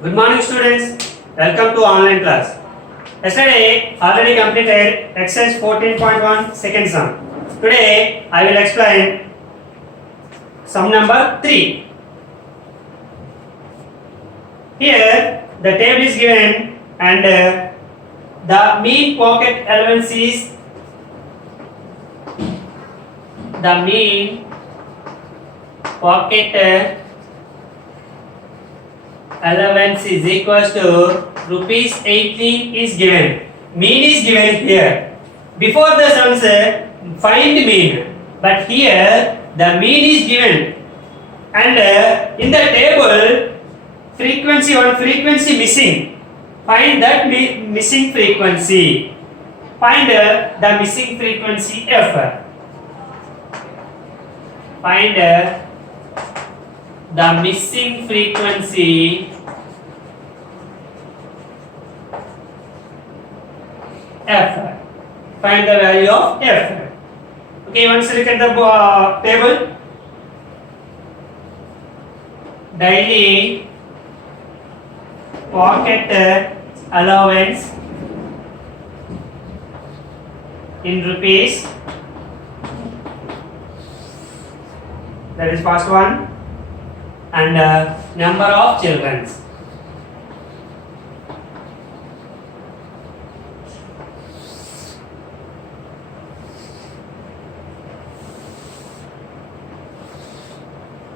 Good morning students. Welcome to online class. Yesterday already completed exercise 14.1 second sum. Today I will explain sum number 3. Here the table is given and the mean pocket allowance is allowance is equals to rupees 18 is given. Mean is given here. Before the sums find mean, but here the mean is given, and in the table one frequency missing. Find that missing frequency. Find the missing frequency F. Find the missing frequency F. Find the value of F. Okay, once look at the table. Daily pocket allowance in rupees. That is first one. And number of children.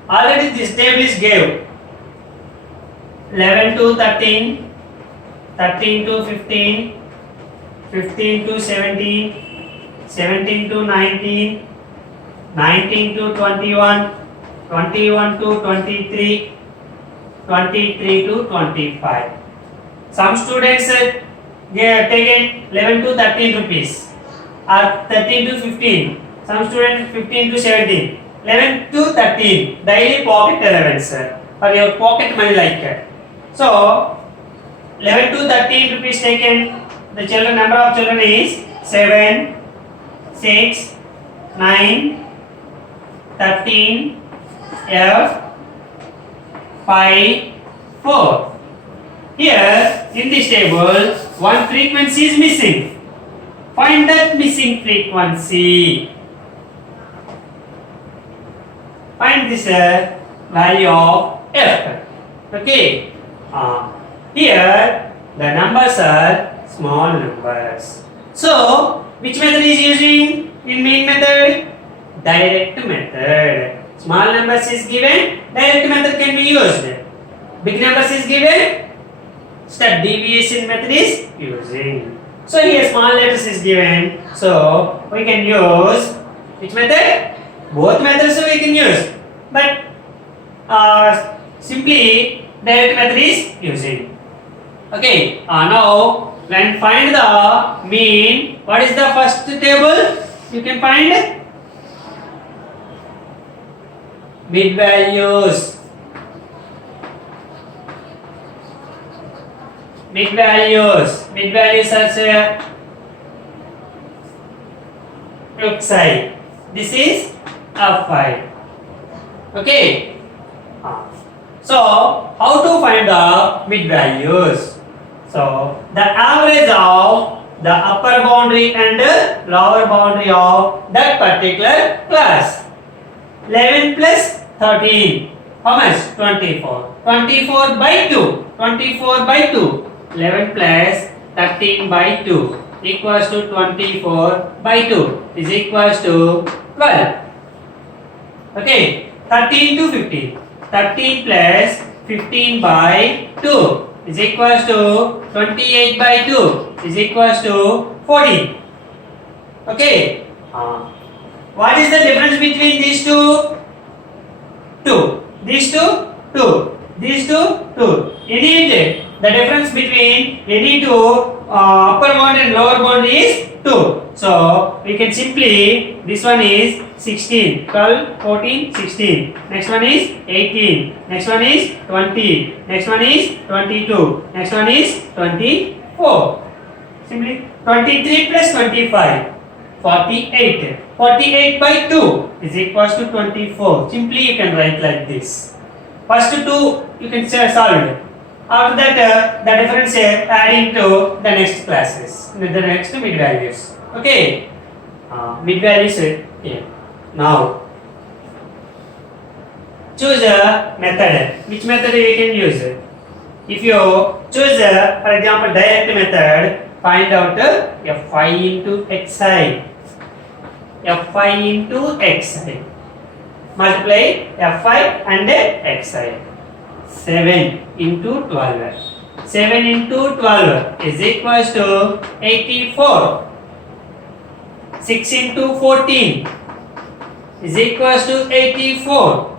Already this table is gave 11 to 13, 13 to 15, 15 to 17, 17 to 19, 19 to 21, 21 to 23, 23 to 25. Some students taken 11 to 13 rupees or 13 to 15. Some students 15 to 17. 11 to 13 daily pocket allowance for your pocket money like that. So 11 to 13 rupees taken. The children number of children is 7, 6, 9, 13, F, 5, 4. Here in this table one frequency is missing. Find that missing frequency. Find this value of F. Okay. Here the numbers are small numbers. So which method is using in main method? Direct method. Small numbers is given, direct method can be used. Big numbers is given, step deviation method is using. So here small letters is given, so we can use which method? Both methods we can use, but simply direct method is using. Okay, now when find the mean, what is the first table? You can find mid values. Mid values are outside. This is F5. Okay. So how to find the mid values? So the average of the upper boundary and lower boundary of that particular class. 11 plus 13. How much? 24. 24 by 2. 24 by 2. 11 plus 13 by 2 equals to 24 by 2 is equals to 12. Okay. 13 to 15. 13 plus 15 by 2 is equals to 28 by 2 is equals to 14. Okay. What is the difference between these two? 2. These two? 2. These two? 2. Any the difference between any two upper boundary and lower boundary is 2. So we can simply, this one is 16, 12, 14, 16. Next one is 18. Next one is 20. Next one is 22. Next one is 24. Simply 23 plus 25. 48. 48 by 2 is equals to 24. Simply you can write like this. First two you can say solved. After that, the difference adding to the next classes, the next mid values. Okay, mid values here. Now, choose a method. Which method we can use? If you choose, for example, direct method, find out fi into xi. Fi into xi. Multiply fi and xi. 7 into 12. 7 into 12 is equals to 84. 6 into 14 is equals to 84.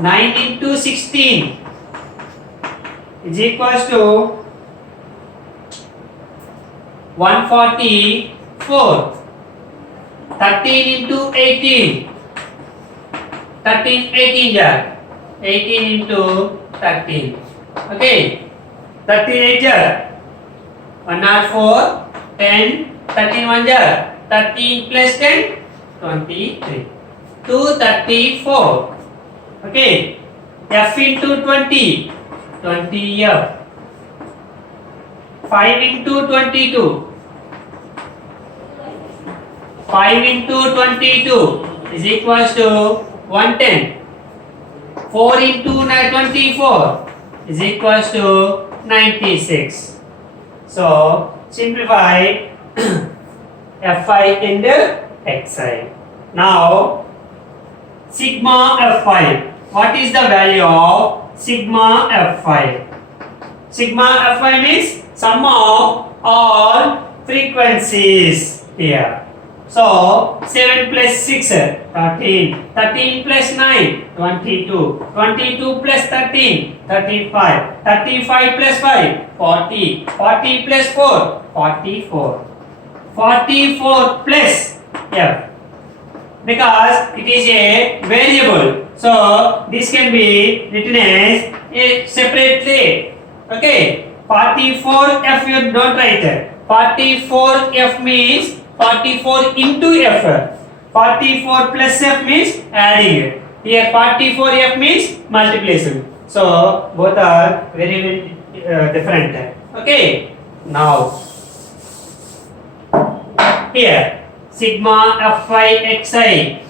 9 into 16 is equals to 144. 13 into 18. 18 jar. 18 into 13. Okay. 38 jar. 104. 10. 13 1 jar. 13 plus 10. 23. 234. Okay. F into 20. 20 F. 5 into 22. 5 into 22 is equals to 110. 4 into 24 is equals to 96. So simplify fi and xi. Now sigma fi. What is the value of sigma fi? Sigma fi means sum of all frequencies here. So 7 plus 6 13. 13 plus 9 22. 22 plus 13 35. 35 plus 5 40. 40 plus 4 44. 44 plus f. Because it is a variable, so this can be written as a separately. Okay, 44f you don't write. 44f means 44 into f. 44 plus f means adding. Here 44f means multiplication. So both are very different. Okay, now here sigma fi xi.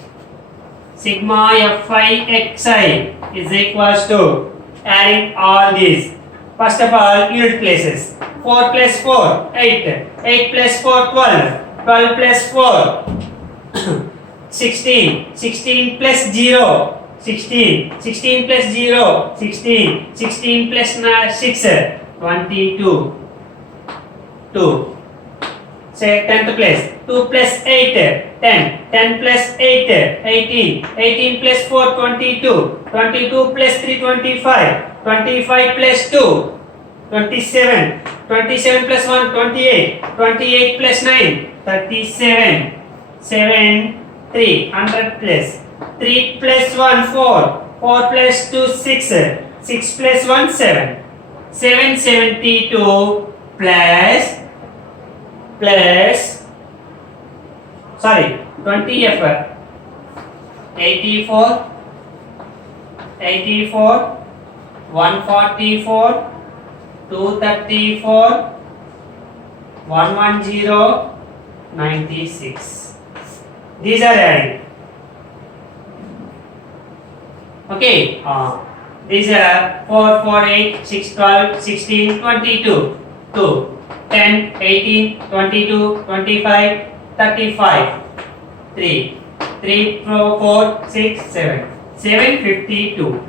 Sigma fi xi is equals to adding all these. First of all, unit places. 4 plus 4 8. 8 plus 4 12. 12 plus 4 16. 16 plus 0 16. 16 plus 0 16. 16 plus 6 22. 2. Say 10th place. 2 plus 8 10. 10 plus 8 18. 18 plus 4 22. 22 plus 3 25. 25 plus 2 27. 27 plus 1 28. 28 plus 9 37. 7 3 100 plus 3 plus 1 4. 4 plus 2 6. 6 plus 1 7. 772 plus 20f 84 144 234 110 96. These are adding. Okay, these are 4 4 8 6 12 16 22 2 10 18 22 25 35 3 3 4 6 7 752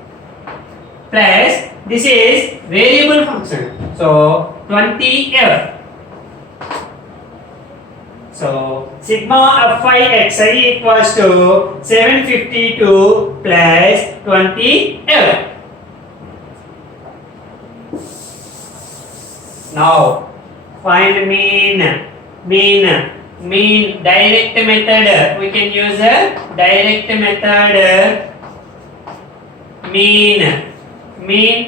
plus this is variable function, so 20f. So sigma fi xi equals to 752 plus 20f. Now find mean direct method. We can use a direct method. Mean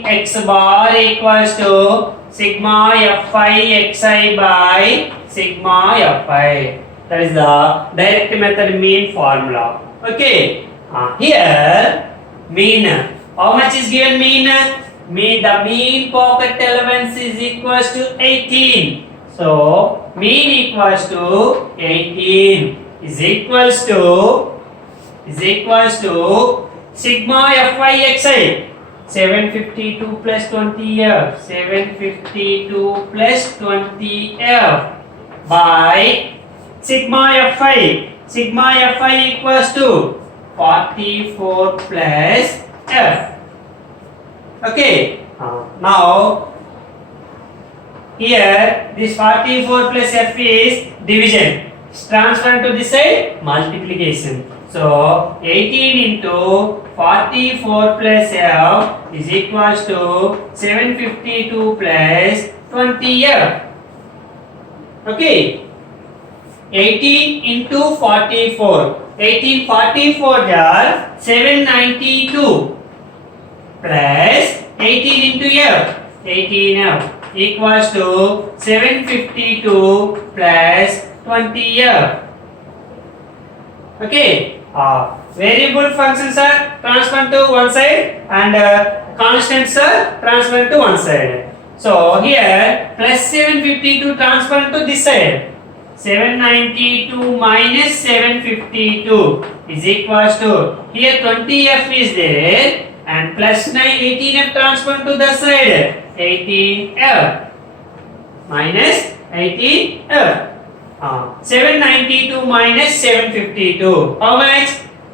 x bar equals to sigma fi xi by sigma fi. That is the direct method mean formula. Okay, here mean, how much is given mean? the mean pocket allowance is equals to 18. So mean equals to 18 is equals to sigma fi xi 752 plus 20f 752 plus 20f by sigma fi equals to 44 plus f. Okay, now here this 44 plus f is division, it's transferred to this side multiplication. So 18 into 44 plus f is equals to 752 plus 20f. Okay, 18 into 44, 1844 are 792 plus 18 into f, 18f equals to 752 plus 20f. Okay, variable functions are transferred to one side and constants are transferred to one side. So here plus 752 transferred to this side. 792 minus 752 is equals to, here 20f is there and plus 18f transferred to the side, 18f minus 18f. 792 minus 752, how much?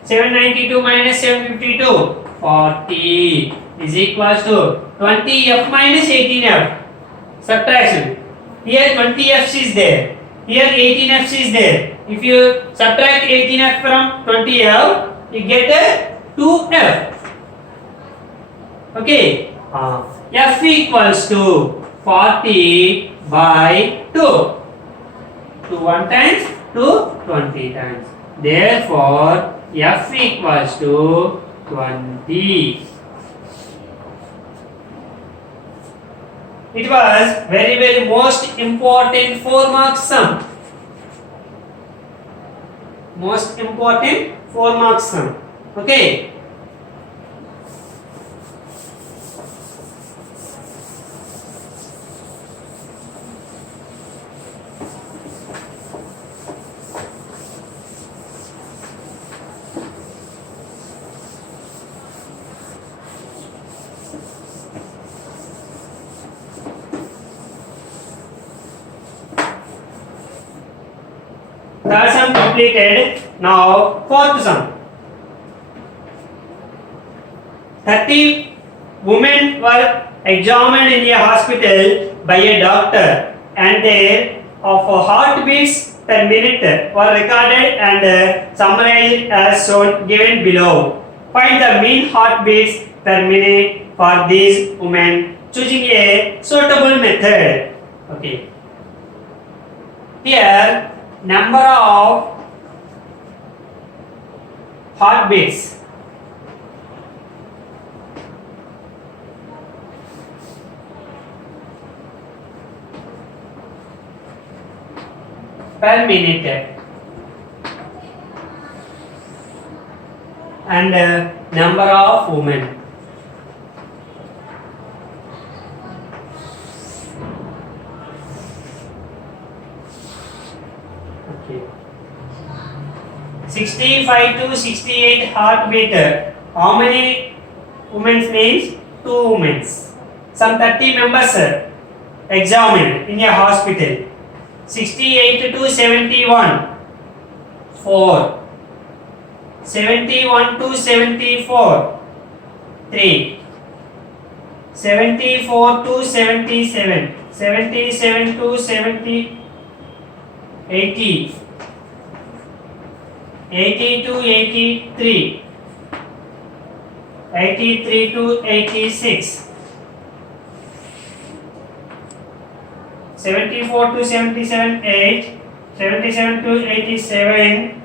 792 minus 752, 40 is equals to 20f minus 18f. Subtraction, here 20f is there, here 18f is there. If you subtract 18f from 20f, you get a 2f. Okay, f equals to 40 by 2. 2 1 times, 2 20 times. Therefore, f equals to 20. It was very most important 4 mark sum. Most important 4 mark sum. Okay. Third sum completed. Now fourth sum. 30 women were examined in a hospital by a doctor and their heartbeats per minute were recorded and summarized as shown given below. Find the mean heartbeats per minute for these women choosing a suitable method. Okay. Here number of heartbeats per minute and number of women. Okay. 65 to 68 heartbeat. How many women's means? 2 women's. Some 30 members examined in a hospital. 68 to 71, 4. 71 to 74, 3. 74 to 77, 77 to 70, 80, 80 to 83, 83 to 86, 74 to 77, 8, 77 to 87,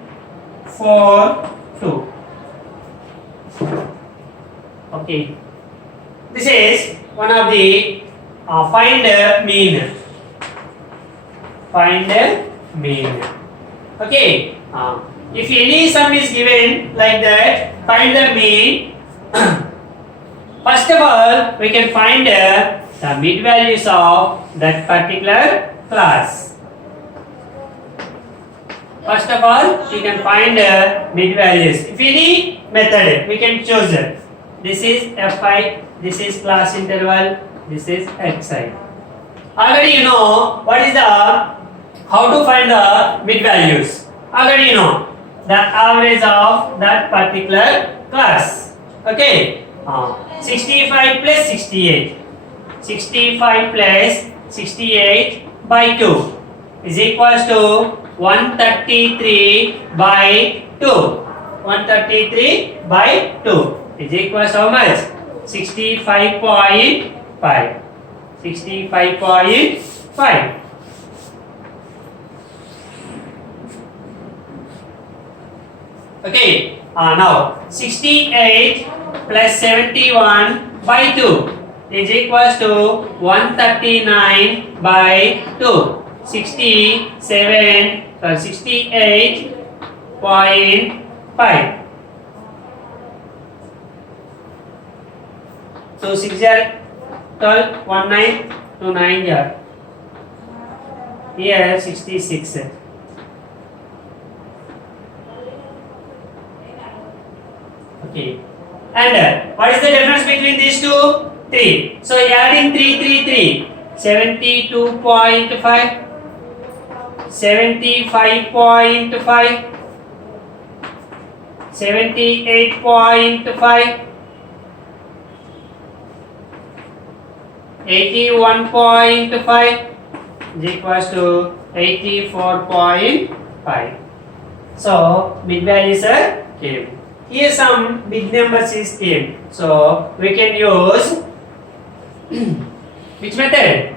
4, 2. Okay. This is one of the find mean. Find mean. Okay. If any sum is given like that, find the mean. First of all, we can find the mid values of that particular class. First of all, we can find mid values. If any method, we can choose it. This is Fi, this is class interval, this is Xi. Already you know what is the how to find the mid values. Already you know the average of that particular class. Okay. 65 plus 68. 65 plus 68 by 2 is equals to 133 by 2. 133 by 2 is equals to how much? 65.5. 65.5. Okay. Now 68 plus 71 by 2 is equals to 139 by 2. 68.5. So 6 are 12, 1 9, 2 9 are. Here 66. Okay. And what is the difference between these two? 3. So adding 3, 3, 3. 72.5. 75.5. 78.5. 81.5 is equals to 84.5. So mid values are came. Here some big numbers is came. So we can use which method?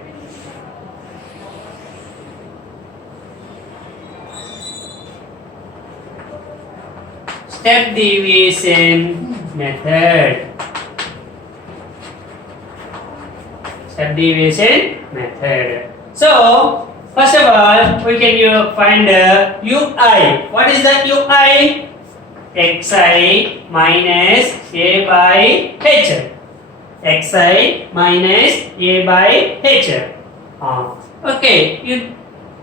Step deviation method. Step deviation method. So first of all, we can find UI. What is that UI? Xi minus a by h. Xi minus a by h. Okay, you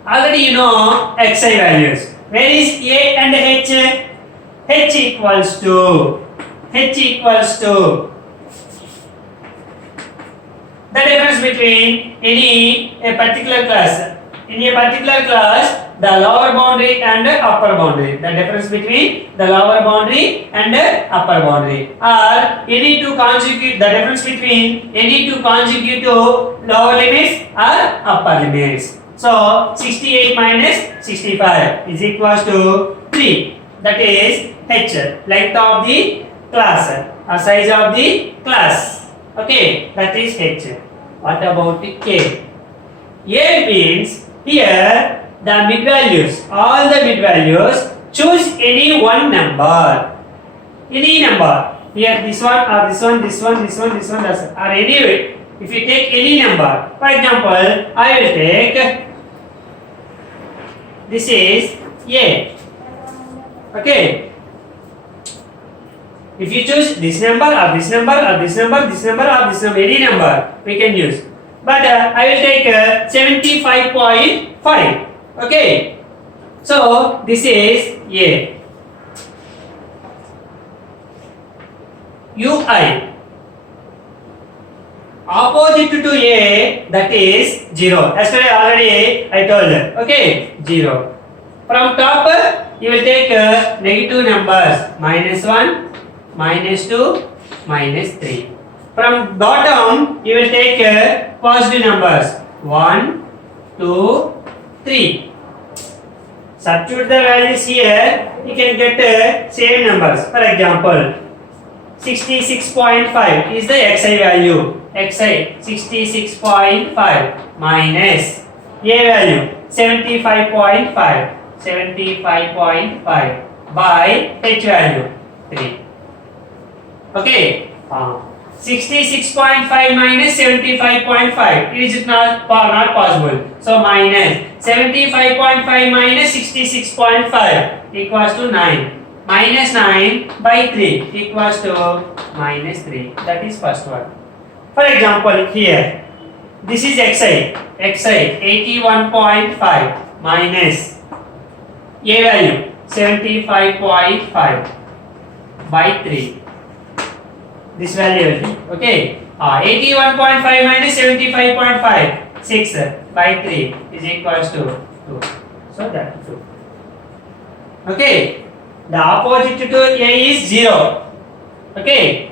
already know xi values. Where is a and h? H equals to the difference between a particular class. In a particular class, the lower boundary and upper boundary. The difference between the lower boundary and upper boundary. Or any two conjugate. The difference between any two consecutive lower limits or upper limits. So 68 minus 65 is equals to 3. That is h, length of the class or size of the class. Okay, that is h. What about the k? A means here the mid values, all the mid values, choose any one number. Any number. Here this one or this one, this one, this one, this one, or anyway. If you take any number, for example, I will take this is A. Okay. If you choose this number or this number or this number, this number or this number, any number we can use. But I will take 75.5. Okay. So this is A. UI. Opposite to A, that is 0. As already I told. Okay, 0. From top you will take negative numbers -1, -2, -3. From bottom you will take positive numbers 1, 2, 3. Substitute the values here, you can get same numbers. For example, 66.5 is the xi value. Xi 66.5 minus A value 75.5. 75.5 by h value 3. Okay. 66.5 minus 75.5 is not possible. So minus 75.5 minus 66.5 equals to 9. minus 9 by 3 equals to minus 3. That is first one. For example, here, this is xi 81.5 minus a value 75.5 by 3. This value will be, okay, 81.5 minus 75.5, 6 by 3 is equals to 2. So that 2. Okay, the opposite to a is 0. Okay,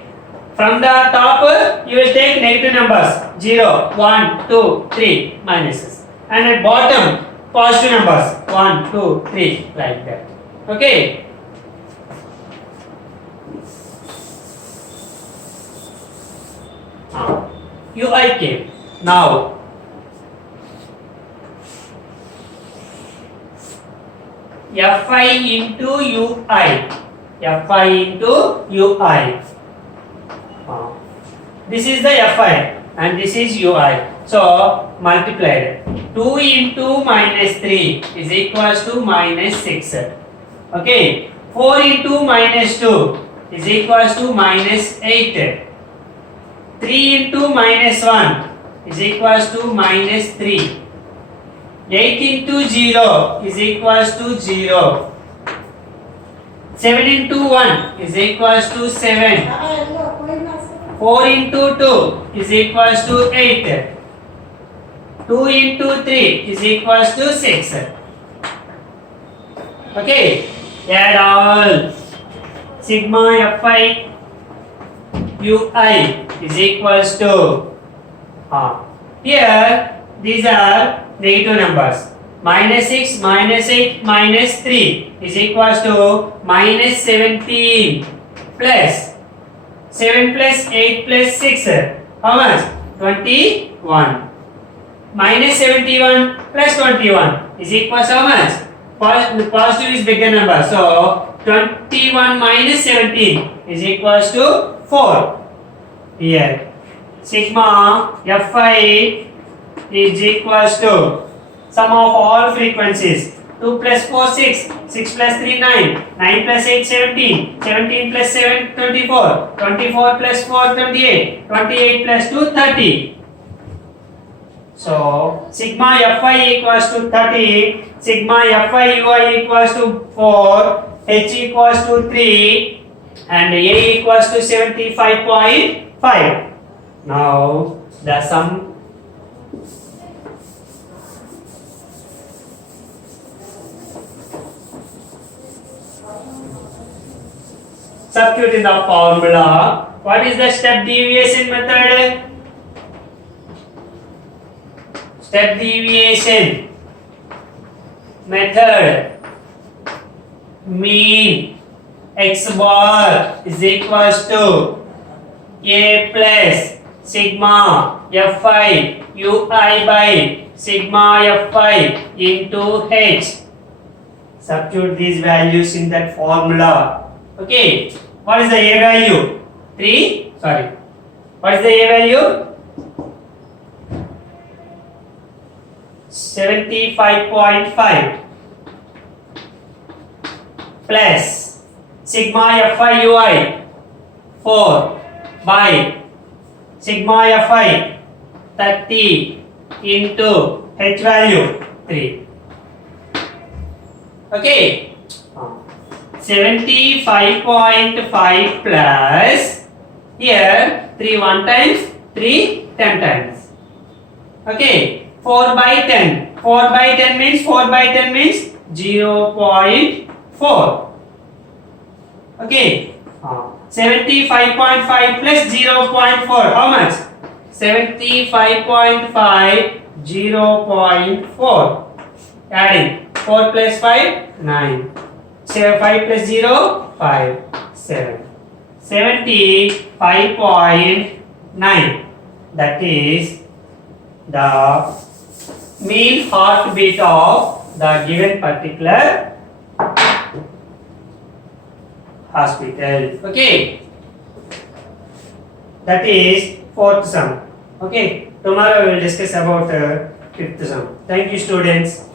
from the top you will take negative numbers 0, 1, 2, 3 minuses, and at bottom positive numbers 1, 2, 3 like that. Okay. UI came. Now Fi into UI. Fi into UI. This is the Fi and this is UI. So multiplied. 2 into minus 3 is equals to minus 6. Okay. 4 into minus 2 is equals to minus 8. 3 into minus 1 is equals to minus 3. 8 into 0 is equals to 0. 7 into 1 is equals to 7. 4 into 2 is equals to 8. 2 into 3 is equals to 6. Okay, add all. Sigma Fi UI is equals to, here these are negative numbers. Minus 6, minus 8, minus 3 is equals to minus 17 plus 7 plus 8 plus 6. How much? 21. Minus 71 plus 21 is equals to how much? Positive is bigger number. So 21 minus 17 is equals to 4. Here sigma Fi is equals to sum of all frequencies. 2 plus 4 6, 6 plus 3 9, 9 plus 8 17, 17 plus 7 24, 24 plus 4 28, 28 plus 2 30. So sigma Fi equals to 30, sigma Fi UI equals to 4, H equals to 3 and A equals to 75.5. Now the sum substitute in the formula. What is the step deviation method? Step deviation method, mean x bar is equals to a plus sigma Fi UI by sigma Fi into h. Substitute these values in that formula. Okay, what is the A value? 3. Sorry, what is the A value? 75.5 plus sigma Fi UI 4 by sigma Fi 30 into H value 3. Okay. 75.5 plus here 3 1 times, 3 10 times. Okay, 4 by 10. 4 by 10 means 0.4. Okay, 75.5 plus 0.4. How much? 75.5 0.4. Adding 4 plus 5 9. 5 plus 0 5 7. 75.9. That is the mean heartbeat of the given particular hospital. Okay, that is fourth sum. Okay, tomorrow we will discuss about fifth sum. Thank you, students.